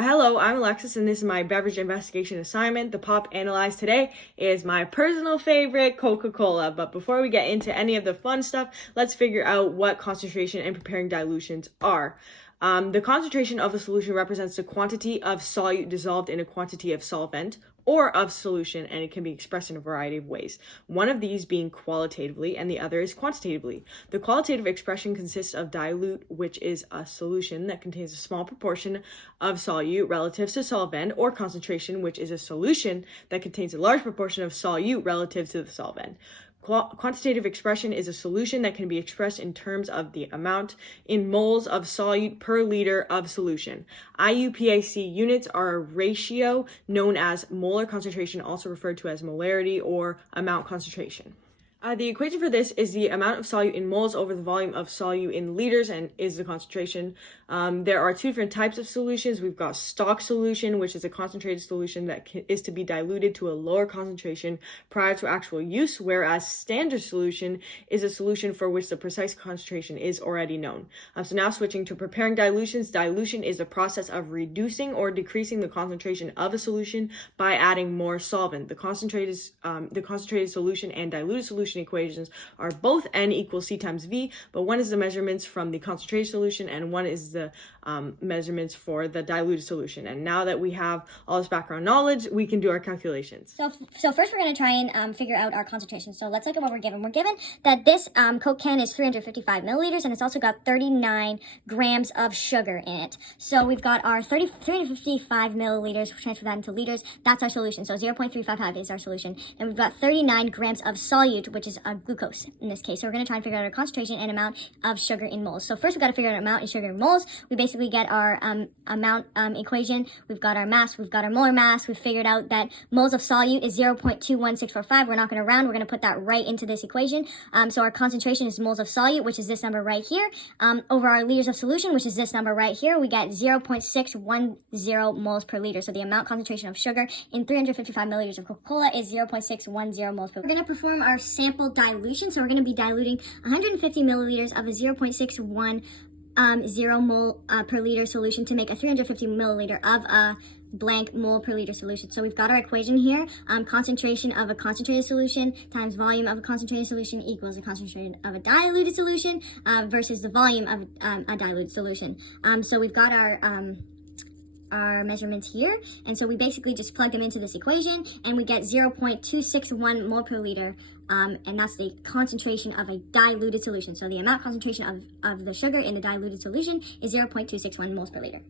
Hello, I'm Alexis, and this is my beverage investigation assignment. The pop analyzed today is my personal favorite, Coca-Cola. But before we get into any of the fun stuff, let's figure out what concentration and preparing dilutions are. The concentration of a solution represents the quantity of solute dissolved in a quantity of solvent or of solution, and it can be expressed in a variety of ways. One of these being qualitatively and the other is quantitatively. The qualitative expression consists of dilute, which is a solution that contains a small proportion of solute relative to solvent, or concentration, which is a solution that contains a large proportion of solute relative to the solvent. Quantitative expression is a solution that can be expressed in terms of the amount in moles of solute per liter of solution. IUPAC units are a ratio known as molar concentration, also referred to as molarity or amount concentration. The equation for this is the amount of solute in moles over the volume of solute in liters, and is the concentration. There are two different types of solutions. We've got stock solution, which is a concentrated solution that is to be diluted to a lower concentration prior to actual use, whereas standard solution is a solution for which the precise concentration is already known. So now switching to preparing dilutions. Dilution is the process of reducing or decreasing the concentration of a solution by adding more solvent. The concentrated solution and diluted solution equations are both N equals C times V, but one is the measurements from the concentrated solution and one is the measurements for the diluted solution. And now that we have all this background knowledge, we can do our calculations. So first we're going to try and figure out our concentration. So let's look at what we're given. We're given that this Coke can is 355 milliliters, and it's also got 39 grams of sugar in it. So we've got our 355 milliliters, transfer that into liters, that's our solution. So 0.355 is our solution. And we've got 39 grams of solute, which is glucose in this case. So we're going to try and figure out our concentration and amount of sugar in moles. So first we've got to figure out amount in sugar in moles. We basically get our amount equation. We've got our mass, we've got our molar mass. We've figured out that moles of solute is 0.21645. We're not going to round, we're going to put that right into this equation. So our concentration is moles of solute, which is this number right here, over our liters of solution, which is this number right here. We get 0.610 moles per liter. So the amount concentration of sugar in 355 milliliters of Coca-Cola is 0.610 moles per liter. We're going to perform our sample dilution. So we're going to be diluting 150 milliliters of a 0.610 mole per liter solution to make a 350 milliliter of a blank mole per liter solution. So we've got our equation here. Concentration of a concentrated solution times volume of a concentrated solution equals the concentration of a diluted solution versus the volume of a diluted solution. So we've got our measurements here, and so we basically just plug them into this equation and we get 0.261 mole per liter, and that's the concentration of a diluted solution. So the amount concentration of the sugar in the diluted solution is 0.261 moles per liter.